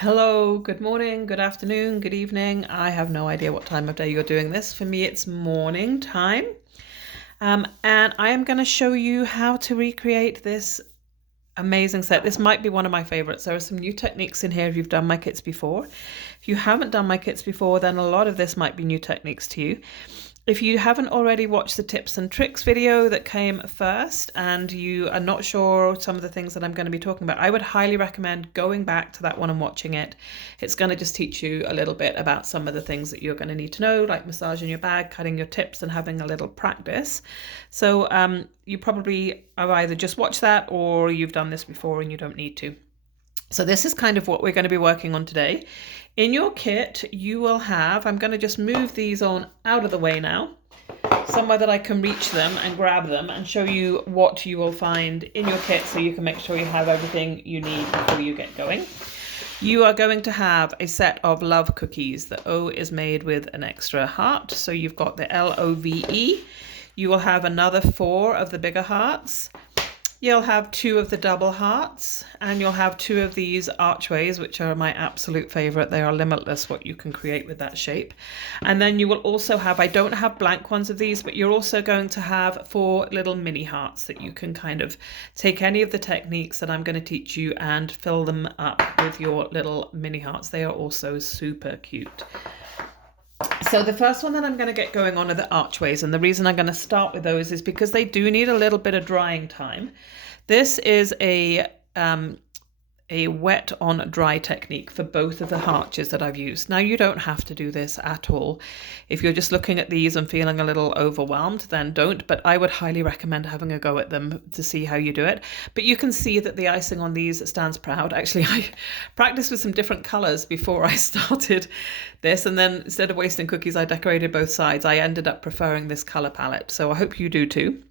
Hello, good morning, good afternoon, good evening. I have no idea what time of day you're doing this. For me, it's morning time. And I am going to show you how to recreate this amazing set. This might be one of my favorites. There are some new techniques in here if you've done my kits before. If you haven't done my kits before, then a lot of this might be new techniques to you. If you haven't already watched the tips and tricks video that came first and you are not sure some of the things that I'm going to be talking about, I would highly recommend going back to that one and watching it. It's going to just teach you a little bit about some of the things that you're going to need to know, like massaging your bag, cutting your tips, and having a little practice. So you probably have either just watched that or you've done this before and you don't need to. So this is kind of what we're going to be working on today. In your kit, you will have, I'm going to just move these on out of the way now, somewhere that I can reach them and grab them and show you what you will find in your kit so you can make sure you have everything you need before you get going. You are going to have a set of love cookies. The O is made with an extra heart, so you've got the LOVE. You will have another 4 of the bigger hearts. You'll have 2 of the double hearts, and you'll have 2 of these archways, which are my absolute favorite. They are limitless what you can create with that shape. And then you will also have, I don't have blank ones of these, but you're also going to have 4 little mini hearts that you can kind of take any of the techniques that I'm going to teach you and fill them up with your little mini hearts. They are also super cute. So the first one that I'm going to get going on are the archways, and the reason I'm going to start with those is because they do need a little bit of drying time. This is a wet on dry technique for both of the arches that I've used. Now you don't have to do this at all. If you're just looking at these and feeling a little overwhelmed, then don't, but I would highly recommend having a go at them to see how you do it. But you can see that the icing on these stands proud. Actually, I practiced with some different colors before I started this, and then instead of wasting cookies, I decorated both sides. I ended up preferring this color palette, so I hope you do too.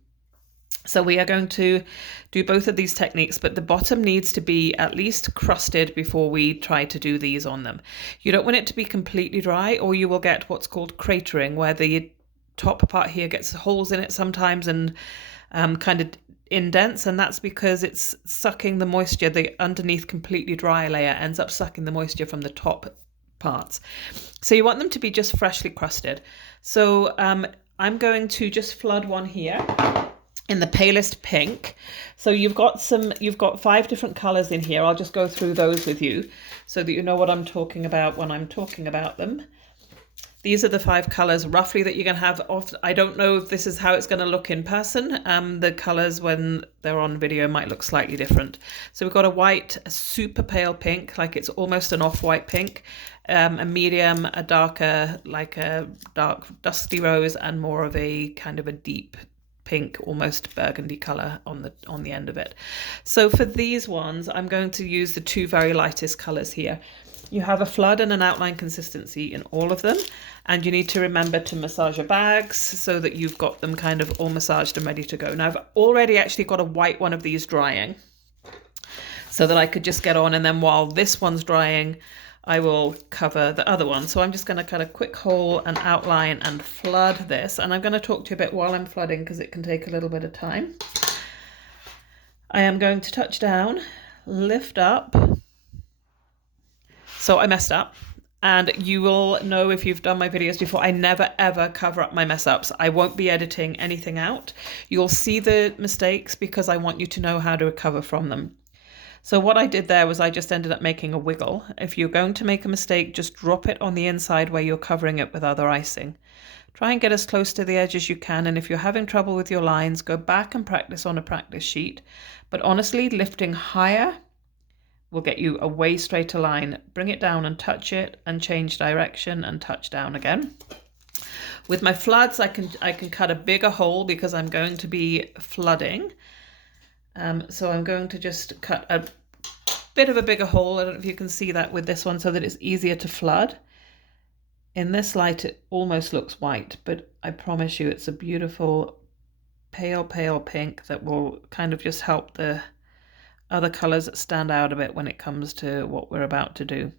So we are going to do both of these techniques, but the bottom needs to be at least crusted before we try to do these on them. You don't want it to be completely dry, or you will get what's called cratering, where the top part here gets holes in it sometimes and kind of indents, and that's because it's sucking the moisture. The underneath completely dry layer ends up sucking the moisture from the top parts. So you want them to be just freshly crusted. So I'm going to just flood one here in the palest pink. So you've got 5 different colors in here. I'll just go through those with you so that you know what I'm talking about when I'm talking about them. These are the 5 colors roughly that you're going to have off. I don't know if this is how it's going to look in person. The colors when they're on video might look slightly different. So we've got a white, a super pale pink, like it's almost an off-white pink, a medium, a darker, like a dark dusty rose, and more of a kind of a deep pink, almost burgundy color on the end of it. So for these ones, I'm going to use the 2 very lightest colors here. You have a flood and an outline consistency in all of them, and you need to remember to massage your bags so that you've got them kind of all massaged and ready to go. Now I've already actually got a white one of these drying so that I could just get on, and then while this one's drying, I will cover the other one. So I'm just going to cut a quick hole and outline and flood this. And I'm going to talk to you a bit while I'm flooding because it can take a little bit of time. I am going to touch down, lift up. So I messed up. And you will know if you've done my videos before, I never ever cover up my mess ups. I won't be editing anything out. You'll see the mistakes because I want you to know how to recover from them. So what I did there was I just ended up making a wiggle. If you're going to make a mistake, just drop it on the inside where you're covering it with other icing. Try and get as close to the edge as you can, and if you're having trouble with your lines, go back and practice on a practice sheet. But honestly, lifting higher will get you a way straighter line. Bring it down and touch it and change direction and touch down again. With my floods, I can cut a bigger hole because I'm going to be flooding. So I'm going to just cut a bit of a bigger hole. I don't know if you can see that with this one so that it's easier to flood. In this light, it almost looks white, but I promise you it's a beautiful pale, pale pink that will kind of just help the other colors stand out a bit when it comes to what we're about to do.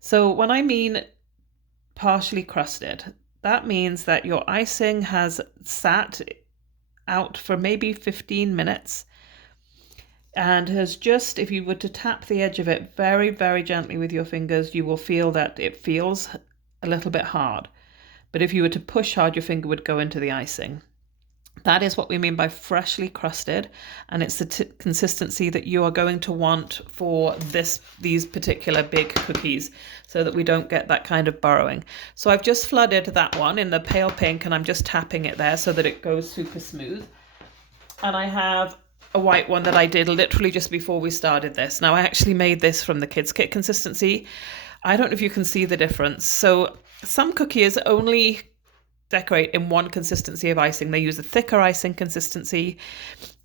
So when I mean partially crusted, that means that your icing has sat out for maybe 15 minutes. and has just, if you were to tap the edge of it very, very gently with your fingers, you will feel that it feels a little bit hard. But if you were to push hard, your finger would go into the icing. That is what we mean by freshly crusted, and it's the consistency that you are going to want for these particular big cookies, so that we don't get that kind of burrowing. So I've just flooded that one in the pale pink, and I'm just tapping it there so that it goes super smooth. And I have a white one that I did literally just before we started this. Now I actually made this from the kids kit consistency. I don't know if you can see the difference. So some cookies only decorate in one consistency of icing. They use a thicker icing consistency.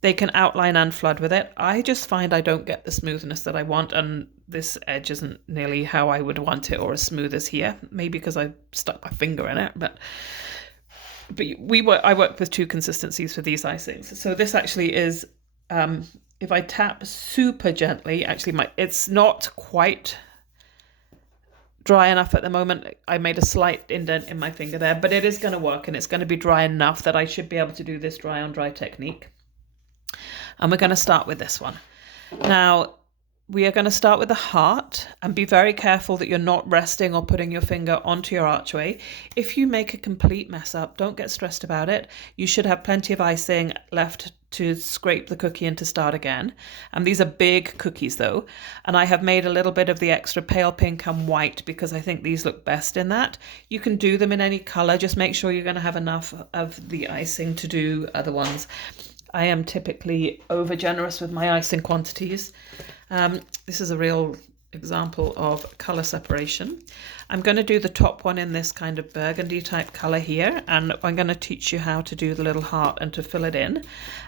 They can outline and flood with it. I just find I don't get the smoothness that I want, and this edge isn't nearly how I would want it, or as smooth as here. Maybe because I stuck my finger in it, but I work with two consistencies for these icings. So this actually is, if I tap super gently, actually it's not quite dry enough at the moment. I made a slight indent in my finger there, but it is going to work, and it's going to be dry enough that I should be able to do this dry on dry technique. And we're going to start with this one. Now, we are going to start with the heart, and be very careful that you're not resting or putting your finger onto your archway. If you make a complete mess up, don't get stressed about it. You should have plenty of icing left to scrape the cookie and to start again. And these are big cookies though, and I have made a little bit of the extra pale pink and white because I think these look best in that. You can do them in any color, just make sure you're going to have enough of the icing to do other ones. I am typically over generous with my icing quantities. This is a real example of color separation. I'm going to do the top one in this kind of burgundy type color here, and I'm going to teach you how to do the little heart and to fill it in,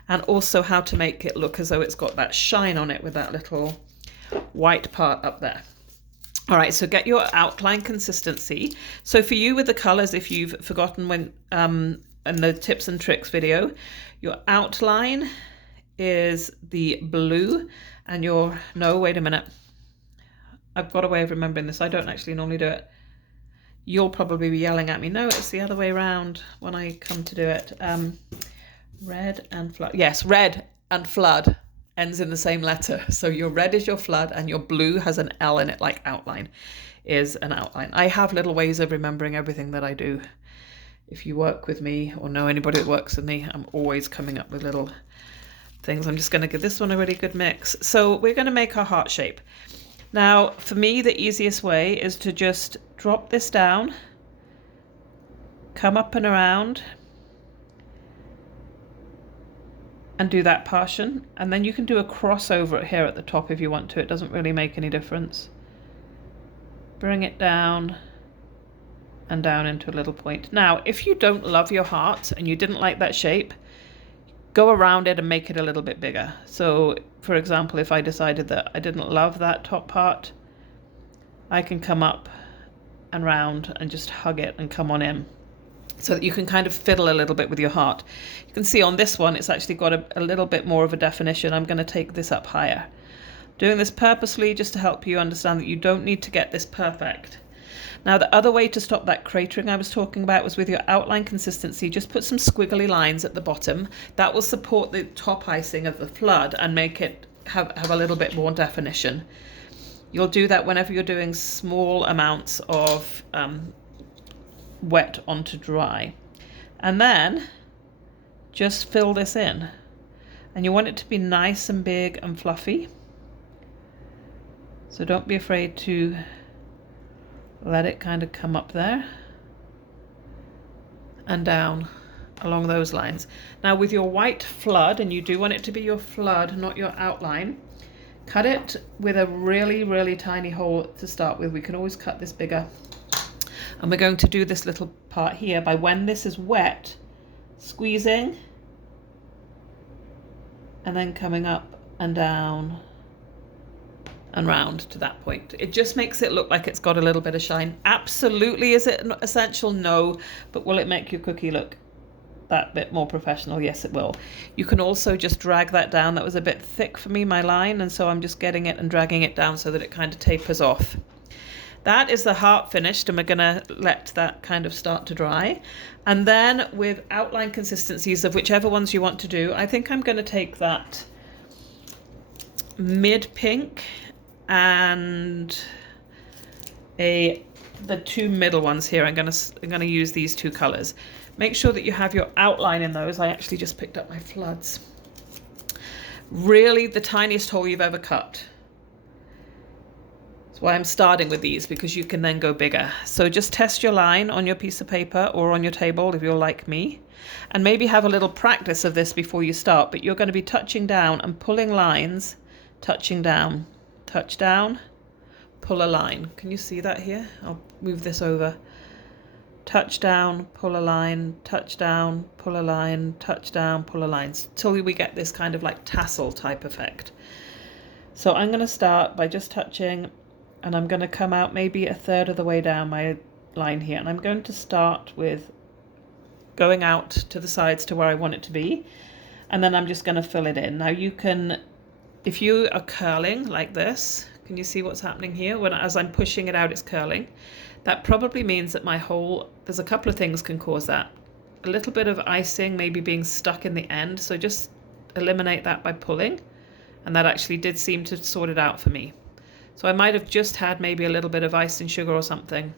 and also how to make it look as though it's got that shine on it with that little white part up there. All right, so get your outline consistency. So for you with the colors, if you've forgotten when in the tips and tricks video, your outline is the blue, and wait a minute. I've got a way of remembering this. I don't actually normally do it. You'll probably be yelling at me. No, it's the other way around when I come to do it. Red and flood. Yes, red and flood ends in the same letter. So your red is your flood, and your blue has an L in it, like outline is an outline. I have little ways of remembering everything that I do. If you work with me or know anybody that works with me, I'm always coming up with little things. I'm just going to give this one a really good mix. So we're going to make our heart shape. Now, for me, the easiest way is to just drop this down, come up and around, and do that portion. And then you can do a crossover here at the top if you want to. It doesn't really make any difference. Bring it down and down into a little point. Now, if you don't love your heart and you didn't like that shape, go around it and make it a little bit bigger. So, for example, if I decided that I didn't love that top part, I can come up and round and just hug it and come on in, so that you can kind of fiddle a little bit with your heart. You can see on this one, it's actually got a little bit more of a definition. I'm going to take this up higher. Doing this purposely just to help you understand that you don't need to get this perfect. Now, the other way to stop that cratering I was talking about was with your outline consistency. Just put some squiggly lines at the bottom. That will support the top icing of the flood and make it have a little bit more definition. You'll do that whenever you're doing small amounts of wet onto dry. And then just fill this in. And you want it to be nice and big and fluffy. So don't be afraid to let it kind of come up there and down along those lines. Now with your white flood, and you do want it to be your flood, not your outline, cut it with a really, really tiny hole to start with. We can always cut this bigger. And we're going to do this little part here by, when this is wet, squeezing and then coming up and down and round to that point. It just makes it look like it's got a little bit of shine. Absolutely, is it essential? No, but will it make your cookie look that bit more professional? Yes, it will. You can also just drag that down. That was a bit thick for me, my line, and so I'm just getting it and dragging it down so that it kind of tapers off. That is the heart finished, and we're gonna let that kind of start to dry. And then with outline consistencies of whichever ones you want to do, I think I'm gonna take that mid pink and the two middle ones here. I'm gonna use these two colors. Make sure that you have your outline in those. I actually just picked up my floods. Really the tiniest hole you've ever cut. That's why I'm starting with these, because you can then go bigger. So just test your line on your piece of paper or on your table if you're like me, and maybe have a little practice of this before you start. But you're going to be touching down and pulling lines, touching down, touch down, pull a line. Can you see that here? I'll move this over. Touch down, pull a line, touch down, pull a line, touch down, pull a line, till we get this kind of like tassel type effect. So I'm going to start by just touching, and I'm going to come out maybe a third of the way down my line here, and I'm going to start with going out to the sides to where I want it to be, and then I'm just going to fill it in. Now you can, if you are curling like this, can you see what's happening here? As I'm pushing it out, it's curling. That probably means that my hole, there's a couple of things can cause that. A little bit of icing maybe being stuck in the end, so just eliminate that by pulling, and that actually did seem to sort it out for me. So I might have just had maybe a little bit of icing sugar or something.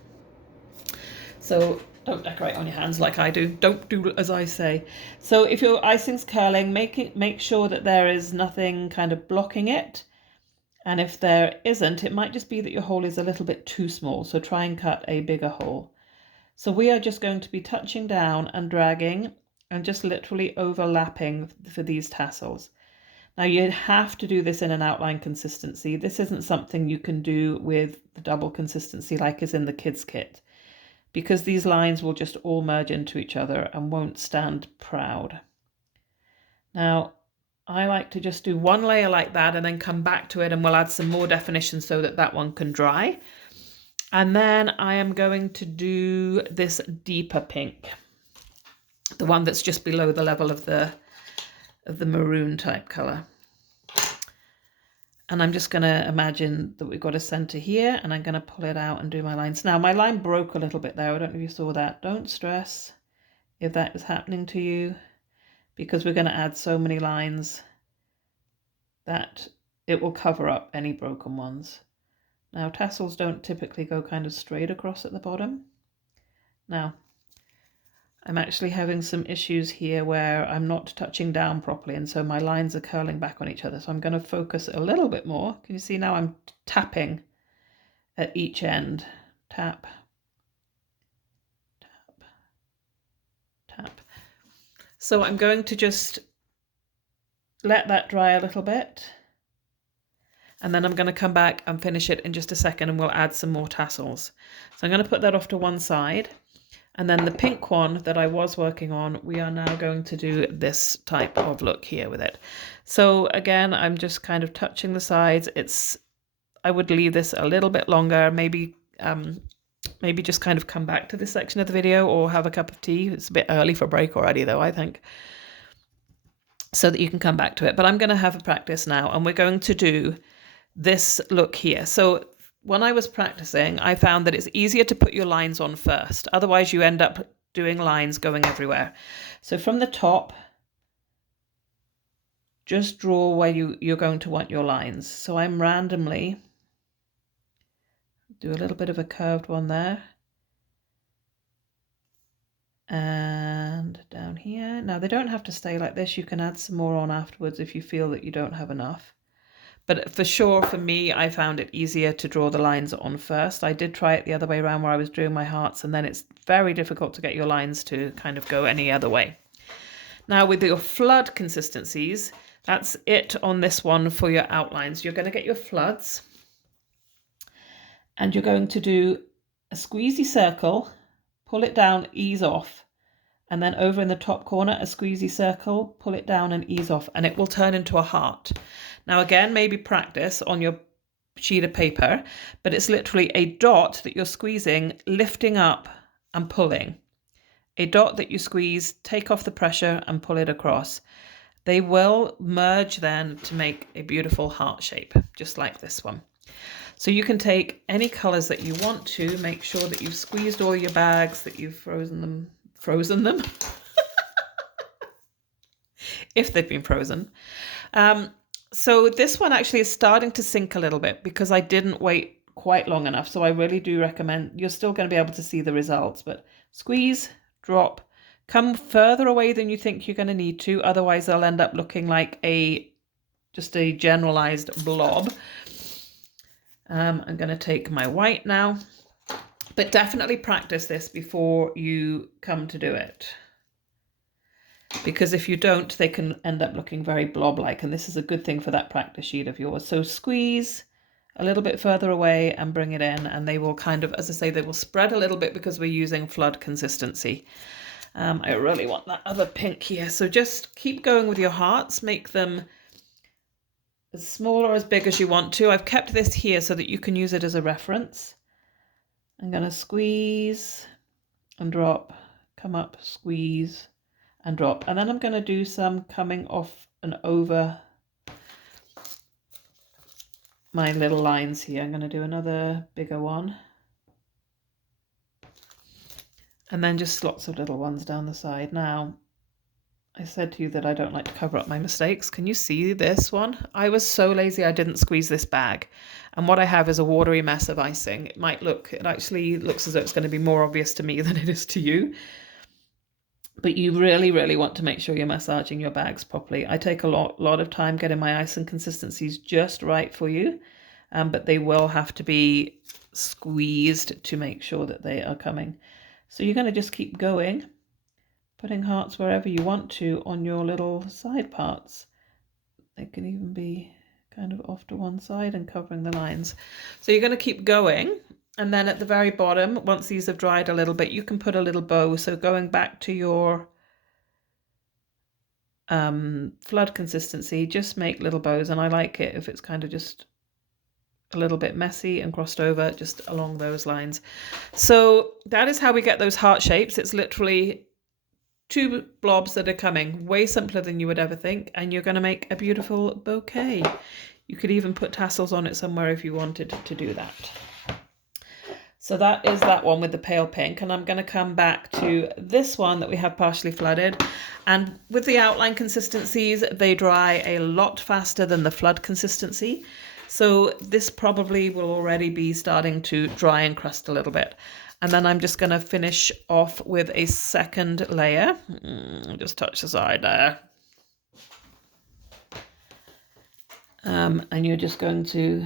So don't decorate on your hands like I do. Don't do as I say. So if your icing's curling, make sure that there is nothing kind of blocking it. And if there isn't, it might just be that your hole is a little bit too small. So try and cut a bigger hole. So we are just going to be touching down and dragging and just literally overlapping for these tassels. Now you have to do this in an outline consistency. This isn't something you can do with the double consistency like is in the kids kit, because these lines will just all merge into each other and won't stand proud. Now I like to just do one layer like that and then come back to it, and we'll add some more definition so that that one can dry. And then I am going to do this deeper pink, the one that's just below the level of the maroon type color. And I'm just going to imagine that we've got a center here, and I'm going to pull it out and do my lines. Now my line broke a little bit there. I don't know if you saw that. Don't stress if that is happening to you, because we're going to add so many lines that it will cover up any broken ones. Now tassels don't typically go kind of straight across at the bottom. Now I'm actually having some issues here where I'm not touching down properly, and so my lines are curling back on each other. So I'm going to focus a little bit more. Can you see now I'm tapping at each end? Tap, tap, tap. So I'm going to just let that dry a little bit, and then I'm going to come back and finish it in just a second, and we'll add some more tassels. So I'm going to put that off to one side. And then the pink one that I was working on, we are now going to do this type of look here with it. So again, I'm just kind of touching the sides. I would leave this a little bit longer, maybe just kind of come back to this section of the video or have a cup of tea. It's a bit early for break already though, I think, so that you can come back to it. But I'm going to have a practice now, and we're going to do this look here. So when I was practicing, I found that it's easier to put your lines on first. Otherwise, you end up doing lines going everywhere. So from the top, just draw where you're going to want your lines. So I'm randomly do a little bit of a curved one there. And down here. Now, they don't have to stay like this. You can add some more on afterwards if you feel that you don't have enough. But for sure, for me, I found it easier to draw the lines on first. I did try it the other way around where I was doing my hearts, and then it's very difficult to get your lines to kind of go any other way. Now with your flood consistencies, that's it on this one for your outlines. You're going to get your floods, and you're going to do a squeezy circle, pull it down, ease off, and then over in the top corner, a squeezy circle, pull it down and ease off, and it will turn into a heart. Now again, maybe practice on your sheet of paper, but it's literally a dot that you're squeezing, lifting up and pulling. A dot that you squeeze, take off the pressure and pull it across. They will merge then to make a beautiful heart shape, just like this one. So you can take any colors that you want to, make sure that you've squeezed all your bags, that you've frozen them, if they've been frozen. So this one actually is starting to sink a little bit because I didn't wait quite long enough. So I really do recommend, you're still going to be able to see the results, but squeeze, drop, come further away than you think you're going to need to. Otherwise they'll end up looking like just a generalized blob. I'm going to take my white now, but definitely practice this before you come to do it. Because if you don't, they can end up looking very blob-like, and this is a good thing for that practice sheet of yours. So squeeze a little bit further away and bring it in, and they will kind of, as I say, they will spread a little bit because we're using flood consistency. I really want that other pink here. So just keep going with your hearts, make them as small or as big as you want to. I've kept this here so that you can use it as a reference. I'm going to squeeze and drop, come up, squeeze and drop. And then I'm going to do some coming off and over my little lines here. I'm going to do another bigger one. And then just lots of little ones down the side. Now, I said to you that I don't like to cover up my mistakes. Can you see this one? I was so lazy I didn't squeeze this bag. And what I have is a watery mess of icing. It actually looks as though it's going to be more obvious to me than it is to you. But you really, really want to make sure you're massaging your bags properly. I take a lot of time getting my icing consistencies just right for you, but they will have to be squeezed to make sure that they are coming. So you're going to just keep going, putting hearts wherever you want to on your little side parts. They can even be kind of off to one side and covering the lines. So you're going to keep going. And then at the very bottom, once these have dried a little bit, you can put a little bow. So going back to your flood consistency, just make little bows. And I like it if it's kind of just a little bit messy and crossed over, just along those lines. So that is how we get those heart shapes. It's literally two blobs that are coming, way simpler than you would ever think. And you're going to make a beautiful bouquet. You could even put tassels on it somewhere if you wanted to do that. So that is that one with the pale pink, and I'm going to come back to this one that we have partially flooded. And with the outline consistencies, they dry a lot faster than the flood consistency. So this probably will already be starting to dry and crust a little bit. And then I'm just going to finish off with a second layer. Just touch the side there. And you're just going to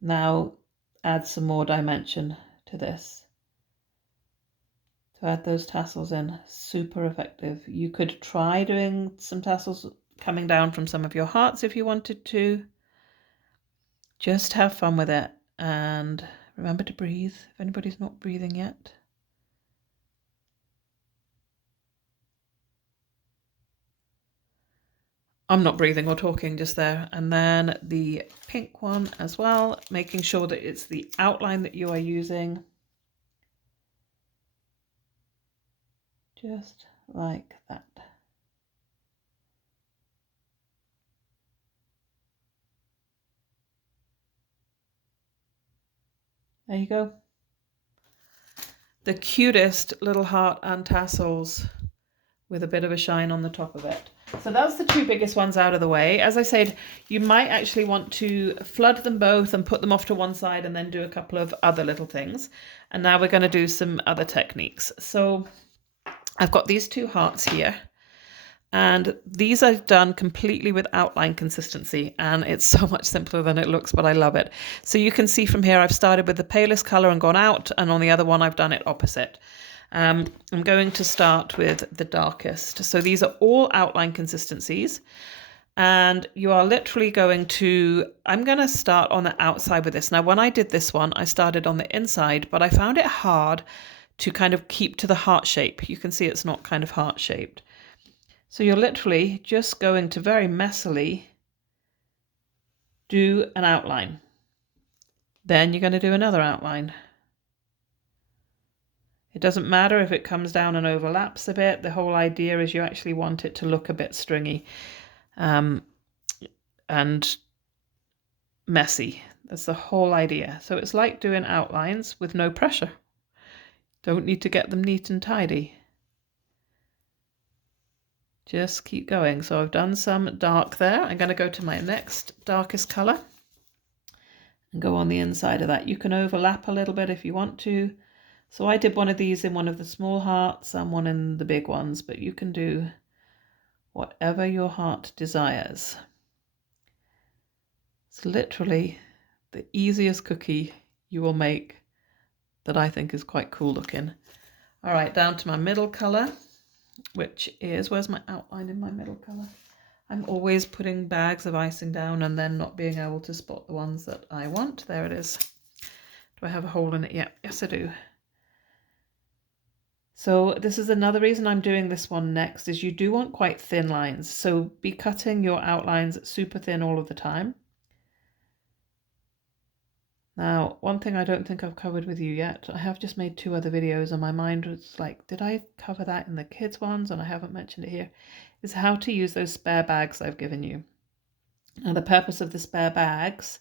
now add some more dimension to this. To add those tassels in, super effective. You could try doing some tassels coming down from some of your hearts if you wanted to. Just have fun with it and remember to breathe if anybody's not breathing yet. I'm not breathing or talking just there. And then the pink one as well, making sure that it's the outline that you are using. Just like that. There you go. The cutest little heart and tassels with a bit of a shine on the top of it. So that's the two biggest ones out of the way. As I said, you might actually want to flood them both and put them off to one side and then do a couple of other little things. And now we're going to do some other techniques. So I've got these two hearts here. And these are done completely with outline consistency, and it's so much simpler than it looks, but I love it. So you can see from here, I've started with the palest color and gone out, and on the other one, I've done it opposite. I'm going to start with the darkest. So these are all outline consistencies, and you are literally going to, I'm going to start on the outside with this. Now, when I did this one, I started on the inside, but I found it hard to kind of keep to the heart shape. You can see it's not kind of heart shaped. So you're literally just going to very messily do an outline. Then you're going to do another outline. It doesn't matter if it comes down and overlaps a bit. The whole idea is you actually want it to look a bit stringy and messy. That's the whole idea. So it's like doing outlines with no pressure. Don't need to get them neat and tidy. Just keep going. So I've done some dark there. I'm going to go to my next darkest color and go on the inside of that. You can overlap a little bit if you want to. So I did one of these in one of the small hearts and one in the big ones, but you can do whatever your heart desires. It's literally the easiest cookie you will make that I think is quite cool looking. All right, down to my middle color, which is, where's my outline in my middle color? I'm always putting bags of icing down and then not being able to spot the ones that I want. There it is. Do I have a hole in it yet? Yes, I do. So this is another reason I'm doing this one next, is you do want quite thin lines. So be cutting your outlines super thin all of the time. Now, one thing I don't think I've covered with you yet, I have just made 2 other videos and my mind was like, did I cover that in the kids ones? And I haven't mentioned it here, is how to use those spare bags I've given you. Now, the purpose of the spare bags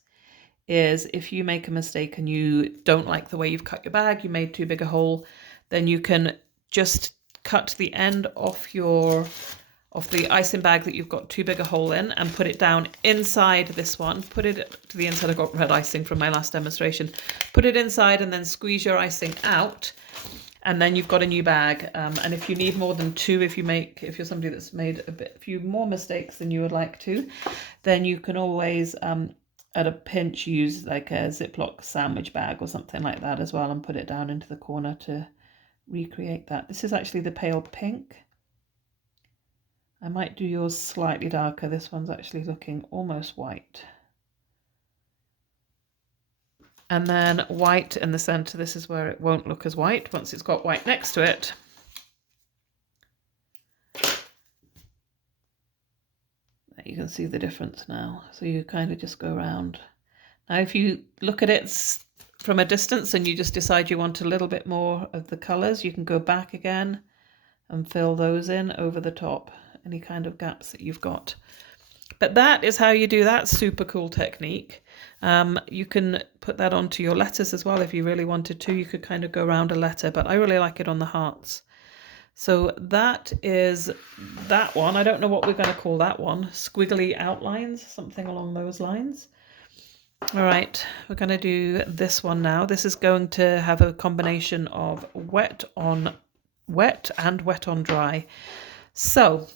is if you make a mistake and you don't like the way you've cut your bag, you made too big a hole, then you can just cut the end off the icing bag that you've got too big a hole in and put it down inside this one. Put it to the inside. I got red icing from my last demonstration. Put it inside and then squeeze your icing out, and then you've got a new bag. And if you need more than 2, if you're somebody that's made a few more mistakes than you would like to, then you can always at a pinch use like a Ziploc sandwich bag or something like that as well and put it down into the corner to recreate that. This is actually the pale pink. I might do yours slightly darker. This one's actually looking almost white. And then white in the center. This is where it won't look as white once it's got white next to it. You can see the difference now. So you kind of just go around. Now if you look at it from a distance and you just decide you want a little bit more of the colors, you can go back again and fill those in over the top, any kind of gaps that you've got. But that is how you do that super cool technique. You can put that onto your letters as well if you really wanted to. You could kind of go around a letter, but I really like it on the hearts. So that is that one. I don't know what we're going to call that one. Squiggly outlines, something along those lines. All right, we're going to do this one now. This is going to have a combination of wet on wet and wet on dry. So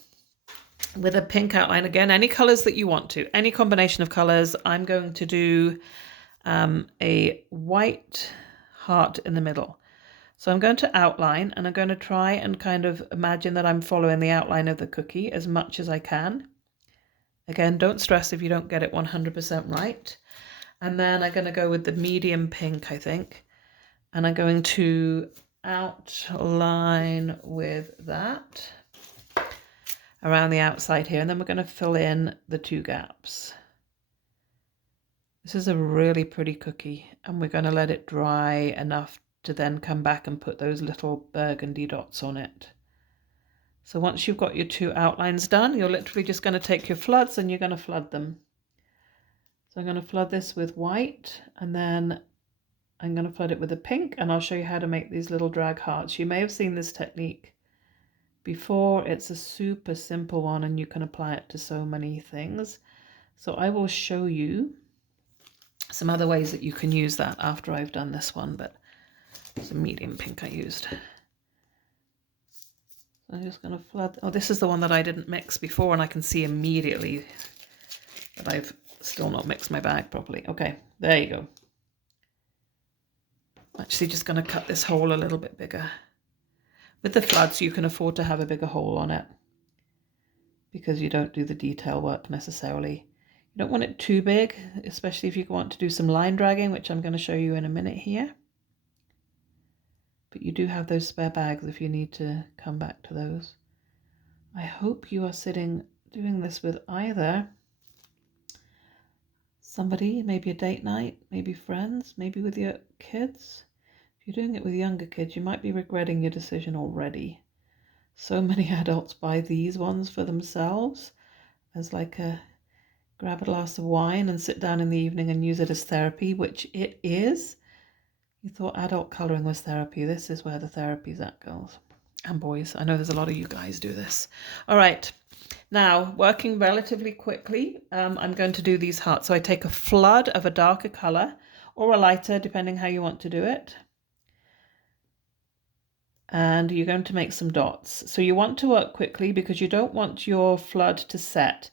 with a pink outline, again, any colors that you want to, any combination of colors. I'm going to do a white heart in the middle. So I'm going to outline and I'm going to try and kind of imagine that I'm following the outline of the cookie as much as I can. Again, don't stress if you don't get it 100% right. And then I'm going to go with the medium pink, I think. And I'm going to outline with that around the outside here. And then we're going to fill in the 2 gaps. This is a really pretty cookie and we're going to let it dry enough to then come back and put those little burgundy dots on it. So once you've got your 2 outlines done, you're literally just going to take your floods and you're going to flood them. So I'm going to flood this with white and then I'm going to flood it with a pink, and I'll show you how to make these little drag hearts. You may have seen this technique before. It's a super simple one and you can apply it to so many things. So I will show you some other ways that you can use that after I've done this one, but it's a medium pink I used. So I'm just going to flood. Oh, this is the one that I didn't mix before and I can see immediately that I've still not mixed my bag properly. Okay, there you go. I'm actually just going to cut this hole a little bit bigger. With the floods, you can afford to have a bigger hole on it because you don't do the detail work necessarily. You don't want it too big, especially if you want to do some line dragging, which I'm going to show you in a minute here. But you do have those spare bags if you need to come back to those. I hope you are doing this with either somebody, maybe a date night, maybe friends, maybe with your kids. If you're doing it with younger kids, you might be regretting your decision already. So many adults buy these ones for themselves as like a grab a glass of wine and sit down in the evening and use it as therapy, which it is. You thought adult colouring was therapy. This is where the therapy's at, girls. And boys. I know there's a lot of you guys do this. All right. Now, working relatively quickly, I'm going to do these hearts. So I take a flood of a darker color or a lighter, depending how you want to do it. And you're going to make some dots. So you want to work quickly because you don't want your flood to set.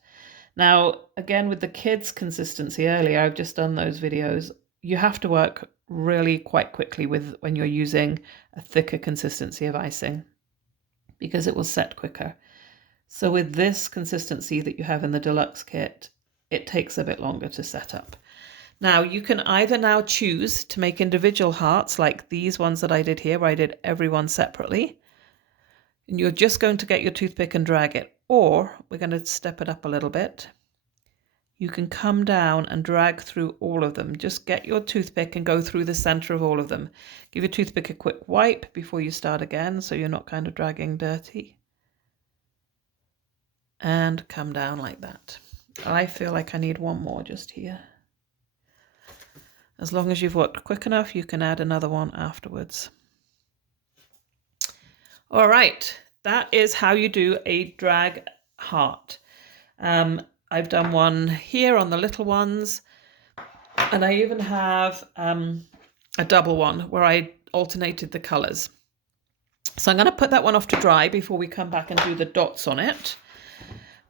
Now, again, with the kids' consistency earlier, I've just done those videos. You have to work really quite quickly with when you're using a thicker consistency of icing because it will set quicker. So with this consistency that you have in the Deluxe kit, it takes a bit longer to set up. Now you can either now choose to make individual hearts like these ones that I did here, where I did everyone separately. And you're just going to get your toothpick and drag it, or we're going to step it up a little bit. You can come down and drag through all of them. Just get your toothpick and go through the center of all of them. Give your toothpick a quick wipe before you start again, so you're not kind of dragging dirty. And come down like that. I feel like I need one more just here. As long as you've worked quick enough, you can add another one afterwards. All right, that is how you do a drag heart. I've done one here on the little ones, and I even have a double one where I alternated the colors. So I'm going to put that one off to dry before we come back and do the dots on it,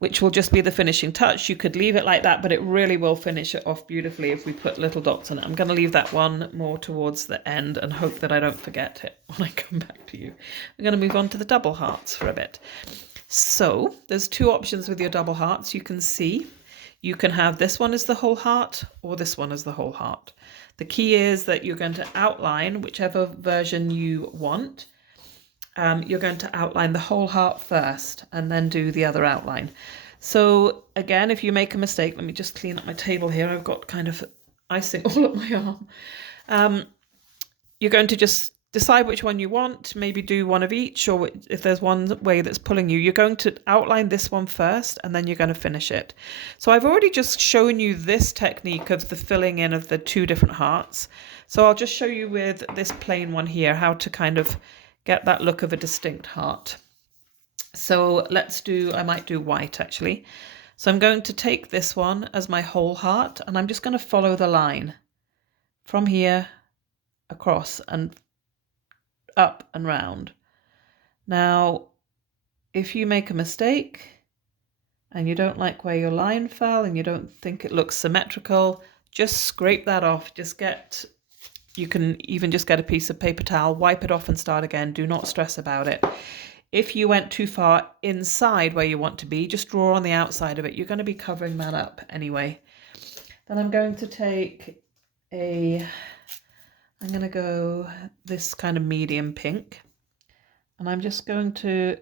which will just be the finishing touch. You could leave it like that, but it really will finish it off beautifully if we put little dots on it. I'm going to leave that one more towards the end and hope that I don't forget it when I come back to you. We're going to move on to the double hearts for a bit. So there's two options with your double hearts. You can see you can have this one as the whole heart or this one as the whole heart. The key is that you're going to outline whichever version you want. You're going to outline the whole heart first and then do the other outline. So again, if you make a mistake, let me just clean up my table here. I've got kind of icing all up my arm. You're going to just decide which one you want, maybe do one of each, or if there's one way that's pulling you, you're going to outline this one first and then you're going to finish it. So I've already just shown you this technique of the filling in of the two different hearts. So I'll just show you with this plain one here how to kind of get that look of a distinct heart. So I might do white actually. So I'm going to take this one as my whole heart and I'm just going to follow the line from here across and up and round. Now, if you make a mistake and you don't like where your line fell and you don't think it looks symmetrical, just scrape that off. You can even just get a piece of paper towel, wipe it off and start again. Do not stress about it. If you went too far inside where you want to be, just draw on the outside of it. You're going to be covering that up anyway. Then I'm going to take I'm going to go this kind of medium pink, and I'm just going to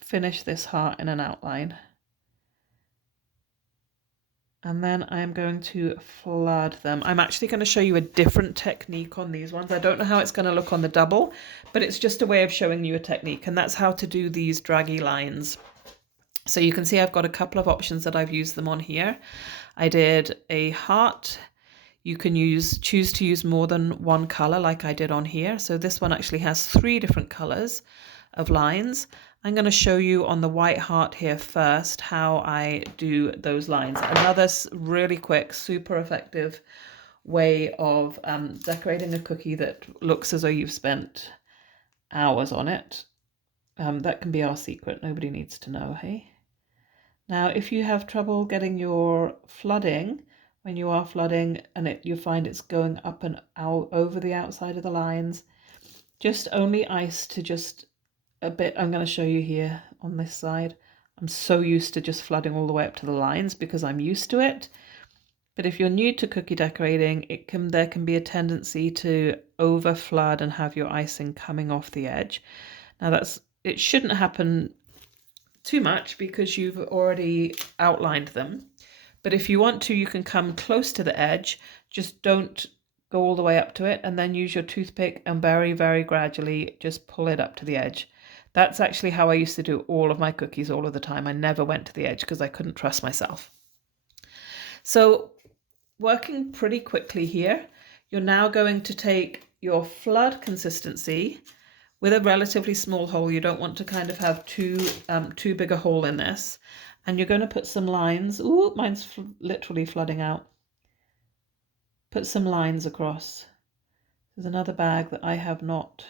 finish this heart in an outline. And then I'm going to flood them. I'm actually going to show you a different technique on these ones. I don't know how it's going to look on the double, but it's just a way of showing you a technique, and that's how to do these draggy lines. So you can see I've got a couple of options that I've used them on here. I did a heart. You can choose to use more than one color like I did on here. So this one actually has 3 different colors of lines. I'm going to show you on the white heart here first how I do those lines. Another really quick, super effective way of decorating a cookie that looks as though you've spent hours on it. That can be our secret. Nobody needs to know, hey? Now, if you have trouble getting your flooding, when you are flooding and you find it's going up and out over the outside of the lines, just only ice to just a bit. I'm going to show you here on this side. I'm so used to just flooding all the way up to the lines because I'm used to it. But if you're new to cookie decorating, there can be a tendency to over flood and have your icing coming off the edge. Now it shouldn't happen too much because you've already outlined them. But if you want to, you can come close to the edge. Just don't go all the way up to it, and then use your toothpick and very, very gradually just pull it up to the edge. That's actually how I used to do all of my cookies all of the time. I never went to the edge because I couldn't trust myself. So working pretty quickly here, you're now going to take your flood consistency with a relatively small hole. You don't want to kind of have too big a hole in this. And you're going to put some lines. Ooh, mine's literally flooding out. Put some lines across. There's another bag that I have not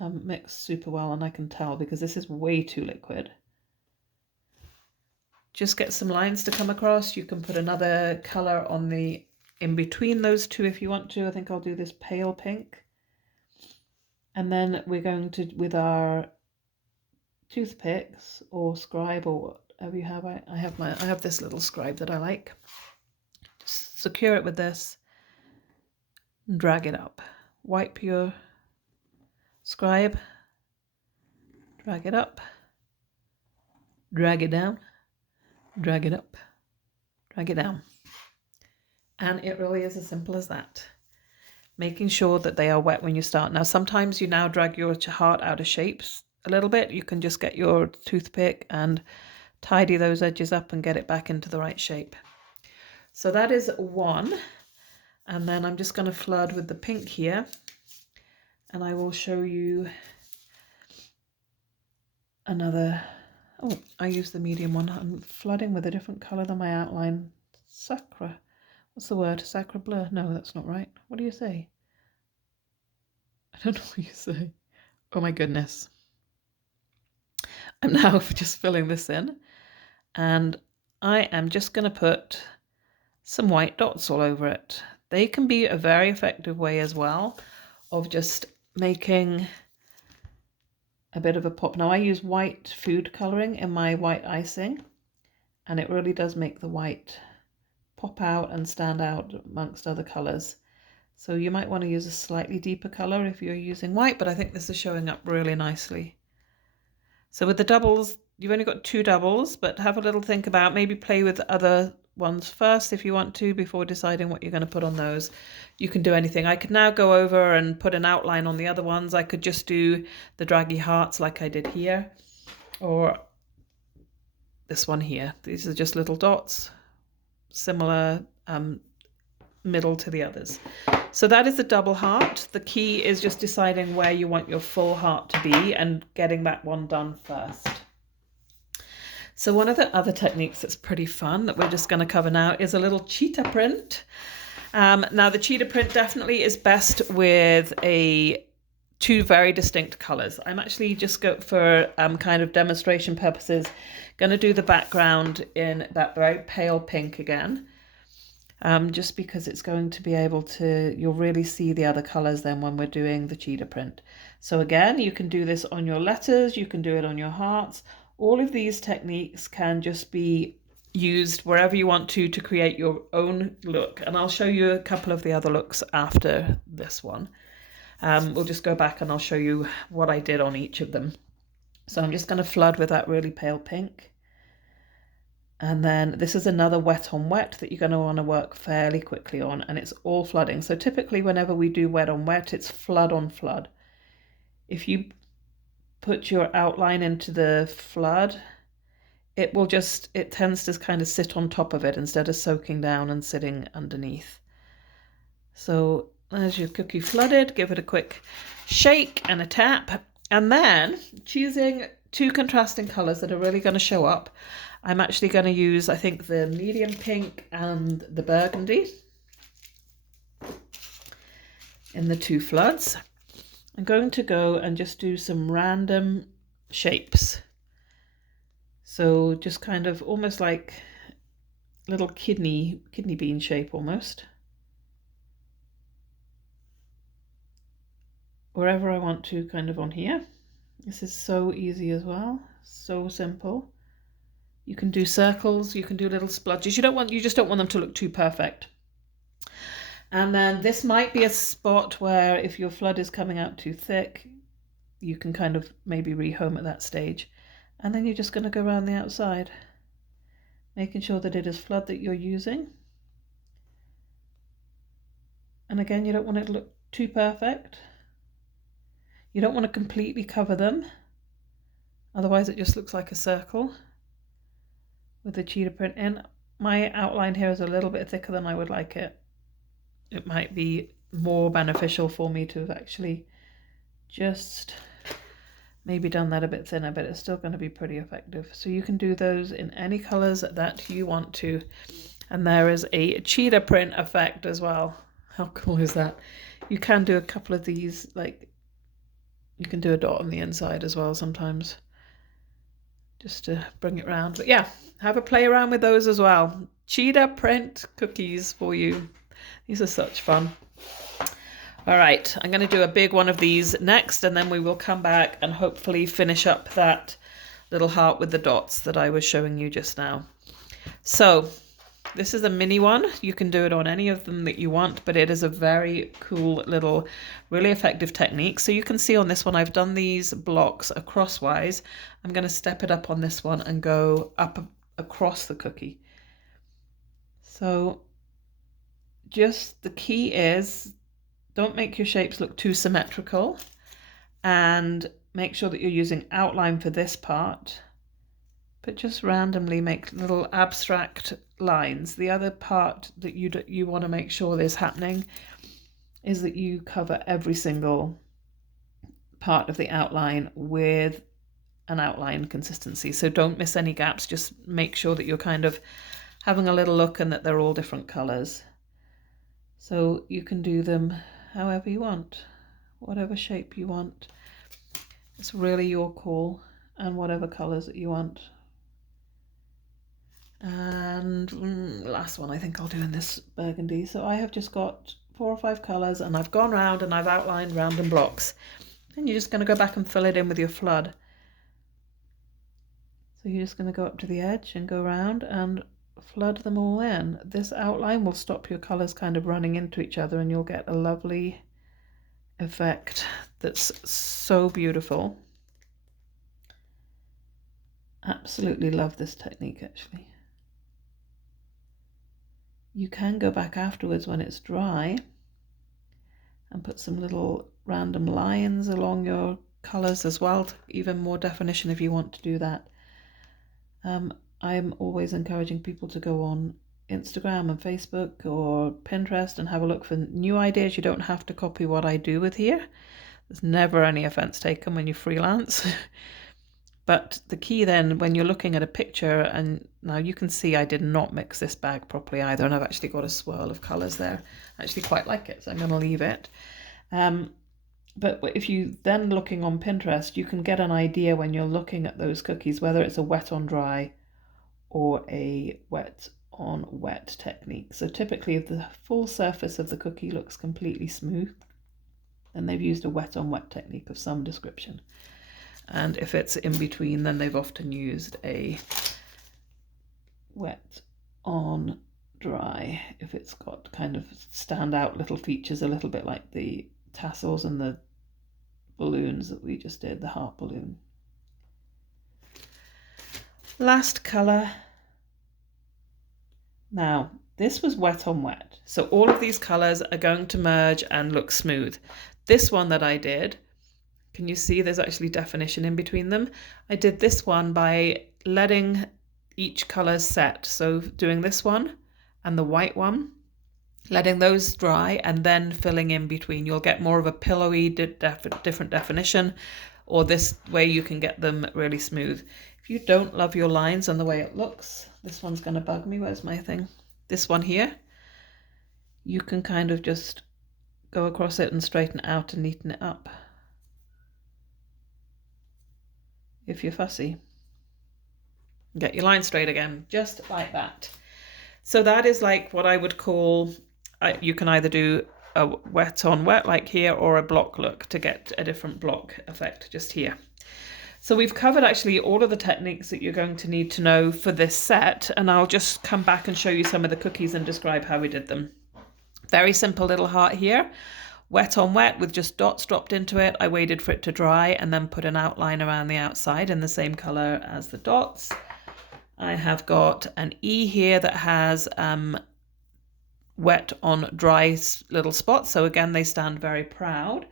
mixed super well, and I can tell because this is way too liquid. Just get some lines to come across. You can put another color on the in between those two if you want to. I think I'll do this pale pink. And then we're going to, with our toothpicks or scribe or whatever you have, I have this little scribe that I like. Just secure it with this and drag it up. Wipe your scribe, drag it up, drag it down, drag it up, drag it down. And it really is as simple as that. Making sure that they are wet when you start. Now, sometimes you now drag your heart out of shapes a little bit. You can just get your toothpick and tidy those edges up and get it back into the right shape. So that is one. And then I'm just going to flood with the pink here. And I will show you another. Oh, I use the medium one. I'm flooding with a different color than my outline. Sacra. What's the word? Sacre bleu? No, that's not right. What do you say? I don't know what you say. Oh my goodness. I'm now just filling this in, and I am just going to put some white dots all over it. They can be a very effective way as well of just making a bit of a pop. Now I use white food coloring in my white icing, and it really does make the white pop out and stand out amongst other colors. So you might want to use a slightly deeper color if you're using white, but I think this is showing up really nicely. So with the doubles, you've only got 2 doubles, but have a little think about, maybe play with other ones first if you want to, before deciding what you're going to put on those. You can do anything. I could now go over and put an outline on the other ones. I could just do the draggy hearts like I did here, or this one here. These are just little dots, similar middle to the others. So that is the double heart. The key is just deciding where you want your full heart to be and getting that one done first. So one of the other techniques that's pretty fun that we're just going to cover now is a little cheetah print. Now the cheetah print definitely is best with 2 very distinct colors. I'm actually just for kind of demonstration purposes going to do the background in that very pale pink again. Just because it's going to be able to, you'll really see the other colors then when we're doing the cheetah print. So again, you can do this on your letters, you can do it on your hearts. All of these techniques can just be used wherever you want to create your own look. And I'll show you a couple of the other looks after this one. We'll just go back and I'll show you what I did on each of them. So I'm just going to flood with that really pale pink. And then this is another wet on wet that you're going to want to work fairly quickly on, and it's all flooding. So typically whenever we do wet on wet, it's flood on flood. If you put your outline into the flood, it tends to kind of sit on top of it instead of soaking down and sitting underneath. So as your cookie flooded, give it a quick shake and a tap, and then choosing 2 contrasting colors that are really going to show up. I'm actually going to use, I think, the medium pink and the burgundy in the 2 floods. I'm going to go and just do some random shapes. So just kind of almost like little kidney bean shape almost. Wherever I want to, kind of on here. This is so easy as well, so simple. You can do circles, you can do little splodges. You just don't want them to look too perfect. And then this might be a spot where if your flood is coming out too thick, you can kind of maybe rehome at that stage. And then you're just going to go around the outside, making sure that it is flood that you're using. And again, you don't want it to look too perfect. You don't want to completely cover them, otherwise it just looks like a circle with the cheetah print in. My outline here is a little bit thicker than I would like it. It might be more beneficial for me to have actually just maybe done that a bit thinner, but it's still going to be pretty effective. So you can do those in any colors that you want to. And there is a cheetah print effect as well. How cool is that? You can do a couple of these, like you can do a dot on the inside as well sometimes, just to bring it round. But yeah, have a play around with those as well. Cheetah print cookies for you. These are such fun. All right, I'm going to do a big one of these next, and then we will come back and hopefully finish up that little heart with the dots that I was showing you just now. So this is a mini one. You can do it on any of them that you want, but it is a very cool little, really effective technique. So you can see on this one, I've done these blocks crosswise. I'm going to step it up on this one and go up across the cookie. So just the key is, don't make your shapes look too symmetrical, and make sure that you're using outline for this part, but just randomly make little abstract lines. The other part that you want to make sure is happening is that you cover every single part of the outline with an outline consistency. So don't miss any gaps. Just make sure that you're kind of having a little look and that they're all different colors. So you can do them however you want, whatever shape you want. It's really your call, and whatever colors that you want. And last one I think I'll do in this burgundy. So I have just got 4 or 5 colors, and I've gone round and I've outlined random blocks. And you're just going to go back and fill it in with your flood. So you're just going to go up to the edge and go around and flood them all in. This outline will stop your colors kind of running into each other, and you'll get a lovely effect that's so beautiful. Absolutely love this technique actually. You can go back afterwards when it's dry and put some little random lines along your colors as well, to even more definition if you want to do that. I'm always encouraging people to go on Instagram and Facebook or Pinterest and have a look for new ideas. You don't have to copy what I do with here. There's never any offense taken when you freelance. But the key then, when you're looking at a picture, and now you can see I did not mix this bag properly either, and I've actually got a swirl of colors there. I actually quite like it, so I'm going to leave it. But if you then looking on Pinterest, you can get an idea when you're looking at those cookies, whether it's a wet on dry or a wet on wet technique. So typically if the full surface of the cookie looks completely smooth, then they've used a wet on wet technique of some description. And if it's in between, then they've often used a wet on dry, if it's got kind of standout little features, a little bit like the tassels and the balloons that we just did, the heart balloon. Last colour. Now, this was wet on wet. So all of these colours are going to merge and look smooth. This one that I did, can you see there's actually definition in between them? I did this one by letting each colour set. So doing this one and the white one, letting those dry and then filling in between. You'll get more of a pillowy, different definition, or this way you can get them really smooth. If you don't love your lines and the way it looks, this one's going to bug me. Where's my thing? This one here, you can kind of just go across it and straighten it out and neaten it up if you're fussy. Get your line straight again, just like that. So that is like what I would call, you can either do a wet on wet like here, or a block look to get a different block effect just here. So we've covered actually all of the techniques that you're going to need to know for this set, and I'll just come back and show you some of the cookies and describe how we did them. Very simple little heart here, wet on wet with just dots dropped into it. I waited for it to dry and then put an outline around the outside in the same color as the dots. I have got an E here that has wet on dry little spots. So again, they stand very proud.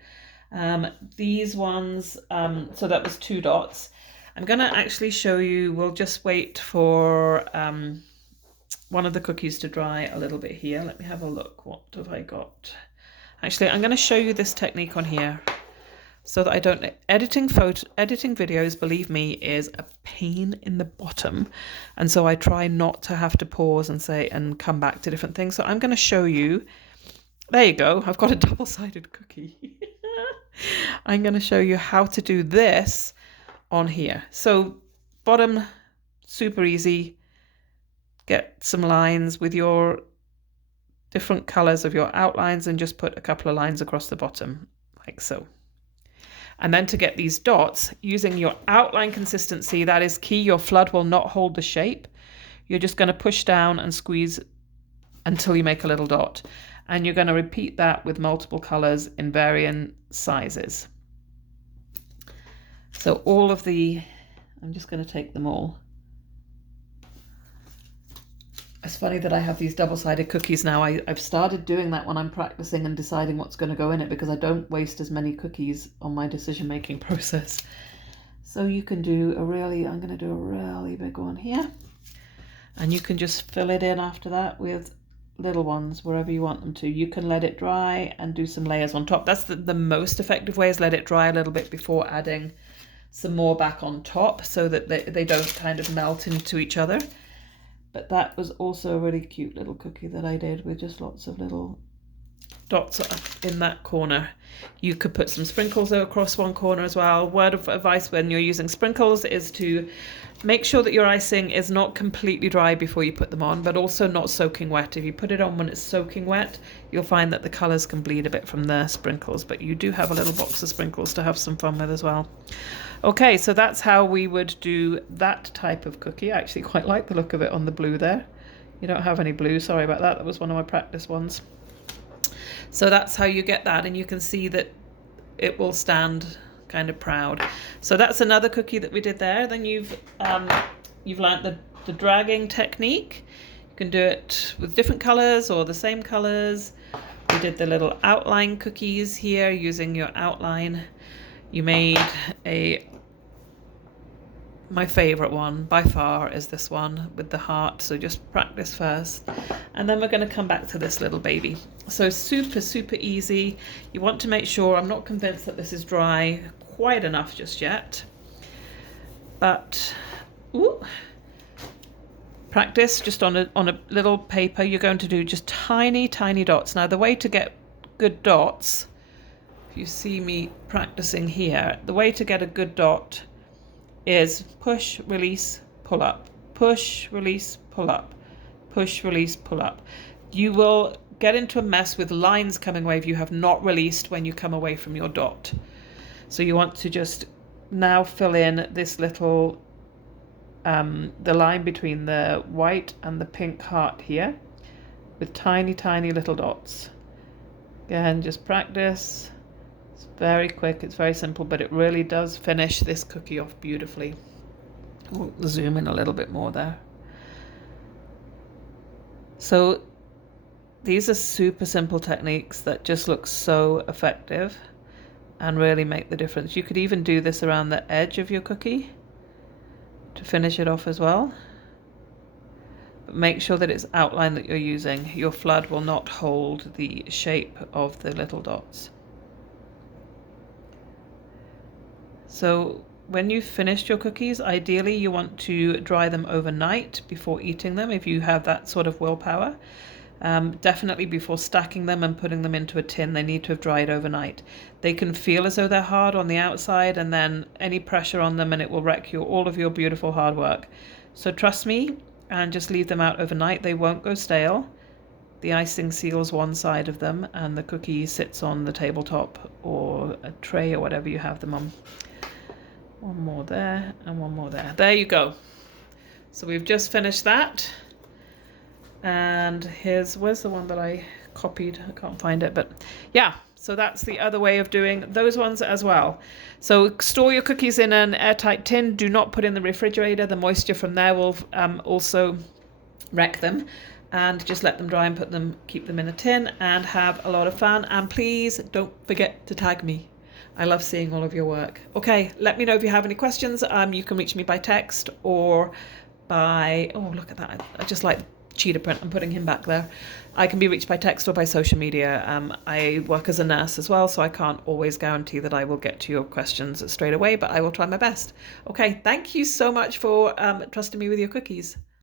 These ones, so that was 2 dots. I'm going to actually show you, we'll just wait for one of the cookies to dry a little bit here. Let me have a look. What have I got? Actually, I'm going to show you this technique on here so that I don't, editing videos, believe me, is a pain in the bottom. And so I try not to have to pause and say, and come back to different things. So I'm going to show you, there you go. I've got a double-sided cookie. I'm going to show you how to do this on here. So bottom, super easy. Get some lines with your different colors of your outlines and just put a couple of lines across the bottom like so. And then to get these dots, using your outline consistency, that is key. Your flood will not hold the shape. You're just going to push down and squeeze until you make a little dot. And you're going to repeat that with multiple colors in varying sizes. So all of the, I'm just going to take them all. It's funny that I have these double-sided cookies now. I've started doing that when I'm practicing and deciding what's going to go in it, because I don't waste as many cookies on my decision-making process. So you can do a really, I'm going to do a really big one here. And you can just fill it in after that with little ones wherever you want them to. You can let it dry and do some layers on top. That's the most effective way, is let it dry a little bit before adding some more back on top so that they don't kind of melt into each other. But that was also a really cute little cookie that I did with just lots of little dots in that corner. You could put some sprinkles across one corner as well. Word of advice when you're using sprinkles is to make sure that your icing is not completely dry before you put them on, but also not soaking wet. If you put it on when it's soaking wet, you'll find that the colors can bleed a bit from the sprinkles, but you do have a little box of sprinkles to have some fun with as well. Okay, so that's how we would do that type of cookie. I actually quite like the look of it on the blue there. You don't have any blue, sorry about that. That was one of my practice ones. So that's how you get that, and you can see that it will stand kind of proud. So that's another cookie that we did there. Then you've learned the dragging technique. You can do it with different colors or the same colors. We did the little outline cookies here using your outline. You made my favorite one by far is this one with the heart. So just practice first. And then we're going to come back to this little baby. So super, super easy. You want to make sure, I'm not convinced that this is dry quite enough just yet. But, ooh, practice just on a little paper. You're going to do just tiny, tiny dots. Now the way to get good dots, if you see me practicing here, the way to get a good dot is push, release, pull up, push, release, pull up, push, release, pull up. You will get into a mess with lines coming away if you have not released when you come away from your dot. So you want to just now fill in this little, the line between the white and the pink heart here with tiny, tiny little dots. Again, just practice. It's very quick, it's very simple, but it really does finish this cookie off beautifully. We'll zoom in a little bit more there. So these are super simple techniques that just look so effective and really make the difference. You could even do this around the edge of your cookie to finish it off as well. But make sure that it's outline that you're using. Your flood will not hold the shape of the little dots. So when you've finished your cookies, ideally you want to dry them overnight before eating them if you have that sort of willpower. Definitely before stacking them and putting them into a tin, they need to have dried overnight. They can feel as though they're hard on the outside, and then any pressure on them and it will wreck all of your beautiful hard work. So trust me and just leave them out overnight. They won't go stale. The icing seals one side of them and the cookie sits on the tabletop or a tray or whatever you have them on. One more there and one more there. There you go. So we've just finished that. And where's the one that I copied? I can't find it, but yeah. So that's the other way of doing those ones as well. So store your cookies in an airtight tin. Do not put in the refrigerator. The moisture from there will also wreck them. And just let them dry and keep them in a tin and have a lot of fun. And please don't forget to tag me. I love seeing all of your work. Okay, let me know if you have any questions. You can reach me by text or by, oh, look at that. I just like cheetah print. I'm putting him back there. I can be reached by text or by social media. I work as a nurse as well, so I can't always guarantee that I will get to your questions straight away, but I will try my best. Okay, thank you so much for trusting me with your cookies.